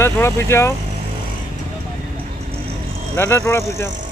दादा थोड़ा पीछे आओ, दादा थोड़ा पीछे आओ।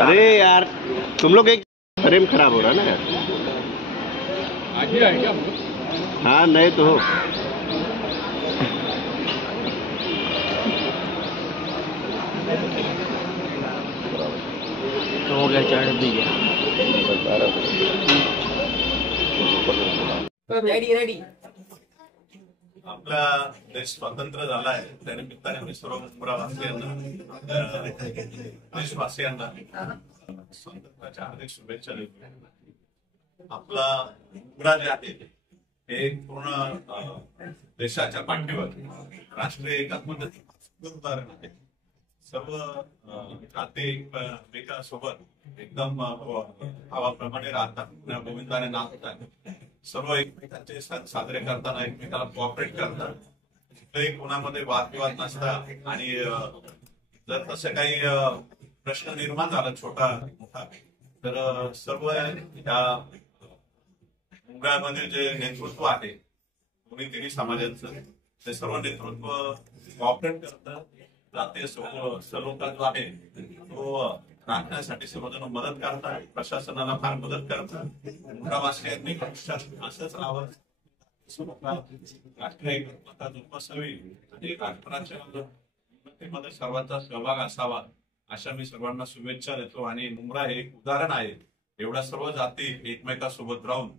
अरे यार तुम लोग एक फ्रेम खराब हो रहा है ना यार। आगे है क्या? हाँ नहीं तो हो गया, चढ़ भी गया। Ready ready. आपला देश स्वतंत्र झाला आहे त्यानिमित्ताने मी सर्व मुंब्रावासियांना देशवासियांना स्वातंत्र्याच्या हार्दिक शुभेच्छा देतो। आपला मुंब्रा जे आहे हे पूर्ण देशाच्या पाठीवर राष्ट्रीय एकात्मतेचे उदाहरण आहे। सर्व जाती एकमेकांसोबत एकदम भावाप्रमाणे राहतात, गोविंदाने नाचतात, सर्व एकमेकांचे सण साजरे करताना एकमेकाला कोऑपरेट करतात, कुठेही कोणामध्ये वादविवाद नसतात। आणि जर तसे काही प्रश्न निर्माण झाला छोटा मोठा तर सर्व या मुंब्रामध्ये जे नेतृत्व आहे दोन्ही तिन्ही समाजाचं ते सर्व नेतृत्व कोऑपरेट करतात। जातीय सलोखा जो आहे तो राखण्यासाठी सर्वजण मदत करतात, प्रशासनाला फार मदत करतात। मुंब्रावासियांनी असंच राहावं, राष्ट्रीय एकता जोपासावी आणि राष्ट्राच्या उन्नतीमध्ये सर्वांचा सहभाग असावा अशा मी सर्वांना शुभेच्छा देतो। आणि मुंब्रा हे एक उदाहरण आहे, एवढ्या सर्व जाती एकमेकांसोबत राहून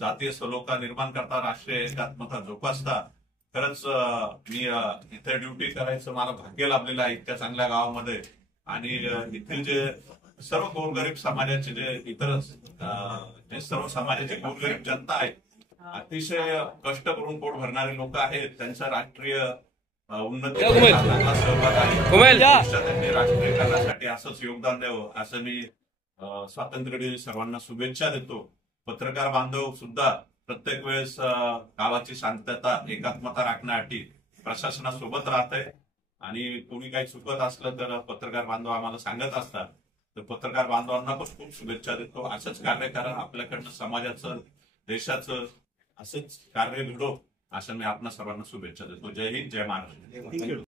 जातीय सलोखा निर्माण करता, राष्ट्रीय एकात्मता जोपासता। खरंच मी इथे ड्युटी करायचं मला भाग्य लाभलेलं आहे इतक्या चांगल्या गावामध्ये। आणि इथील जे सर्व गोरगरीब समाजाचे जे इतर सर्व समाजाचे गोरगरीब जनता आहे, अतिशय कष्ट करून पोट भरणारे लोक आहेत, त्यांचा राष्ट्रीय उन्नतीमध्ये सहभाग आहे। त्यांनी राष्ट्रीयकरणासाठी असंच योगदान द्यावं असं मी स्वातंत्र्य दिनी सर्वांना शुभेच्छा देतो। पत्रकार बांधव सुद्धा प्रत्येक वेळेस गावाची शांतता एकात्मता राखण्यासाठी प्रशासनासोबत राहते आणि कोणी काही चुकत असलं तर पत्रकार बांधव आम्हाला सांगत असतात। तर पत्रकार बांधवांना पण खूप शुभेच्छा देतो। असंच कार्य करा, आपल्याकडनं समाजाचं देशाचं असंच कार्य घडो असं मी आपल्या सर्वांना शुभेच्छा देतो। जय हिंद, जय महाराष्ट्र।